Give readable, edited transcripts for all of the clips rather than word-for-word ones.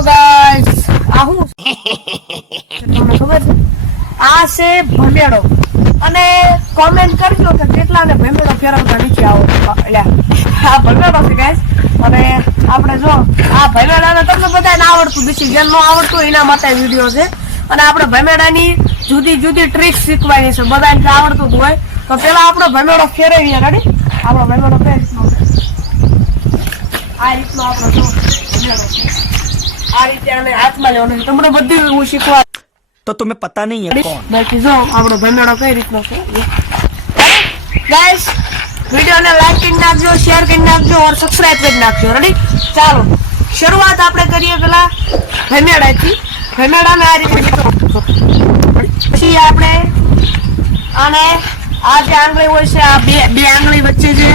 guys આહું તમને ખબર છે આ છે ભમેડો અને કોમેન્ટ કરજો કે કેટલાને ભમેડો ફેરવતા નીચે આવો એટલે આ ભમેડો છે ગાઈસ અને આપણે જો આ ભમેડાને તમને બધાને આવડતું બીજી જેમ નો આવડતું એના માટે વિડિયો છે અને આપણે ભમેડાની જુદી જુદી ટ્રીક શીખવાની છે બધાને આવડતું હોય તો પેલા આપણે ભમેડો ફેરવીએ રેડી આપણો ભમેડો કઈ રીતનો આ રીતનો આપણો જો ભમેડો છે આ રીતે આને હાથમાં લેવાનો તમને બધું હું શીખવા तो तुम्हें पता नहीं है कौन બાકી જો આપણો ભમેડો કઈ રીતનો છે ગાઈસ વિડિયોને લાઈક કરી નાખજો શેર કરી નાખજો और સબસ્ક્રાઇબ કરી નાખજો રેડી ચાલો શરૂઆત આપણે કરીએ પેલા ભમેડાથી ભમેડાને આ રીતે પછી આપણે આને આ જે આંગળી હોય છે આ બે આંગળી વચ્ચે જે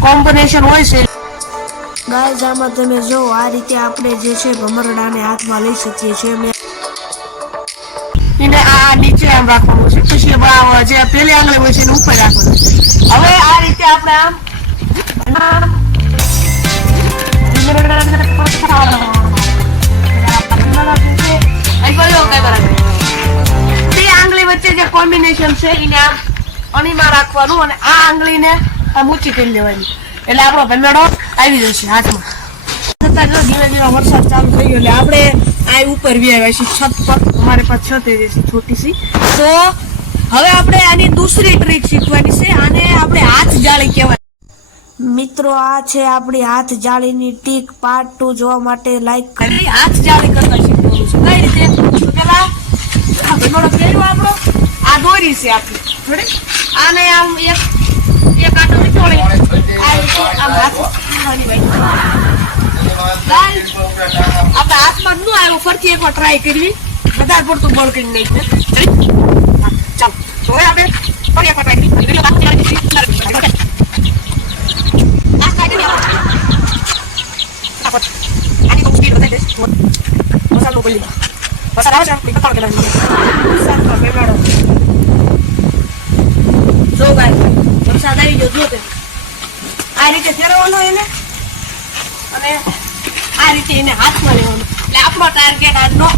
કોમ્બિનેશન હોય છે ગાઈસ આમાં તમે જો આ રીતે આપણે જે છે ભમરડાને હાથમાં લઈ શકીએ છીએ એને આ નીચે આમ રાખવાનું છે પછી જે પેલી આંગળી હોય છે એને ઉપર રાખવાનું હવે આ રીતે આપણે આમ બે આંગળી વચ્ચે જે કોમ્બિનેશન છે એને આમ અણીમાં રાખવાનું અને આ આંગળીને આમ ઊંચી કરી લેવાની એટલે આપણો ભમેડો આવી જશે હાથમાં ધીમે ધીમે વરસાદ ચાલુ થઈ ગયો એટલે આપણે આ ઉપર વ્યાવ્યા છીએ છત પર हमारे पास छत है जैसी छोटी सी तो હવે આપણે આની દૂસરી ટ્રીક શીખવાની છે આને આપણે હાથ જાળી કહેવાય મિત્રો આ છે આપણી હાથ જાળીની ટ્રીક પાર્ટ 2 જોવા માટે લાઈક કરી હાથ જાળી કરતા શીખવાનું છે કઈ રીતે તો પેલા આ ભમેડો ફેરવો આપણો આ દોરી છે આપણી જોડે આને આમ એક આટો નીચોડે આ રીતે આમ હાથ નાની ભાઈ આપણે હાથમાં ન આવ્યો ફરતી એકવાર ટ્રાય કરવી વધારે પડતું બળ કરી નહીં ચાલો તો હવે આપણે ફરી એકવાર ટ્રાય કરી વરસાદ આવી ગયો જો આ રીતે ફેરવવાનો એને અને આ રીતે એને હાથમાં લેવાનું એટલે આપણો ટાર્ગેટ આજનો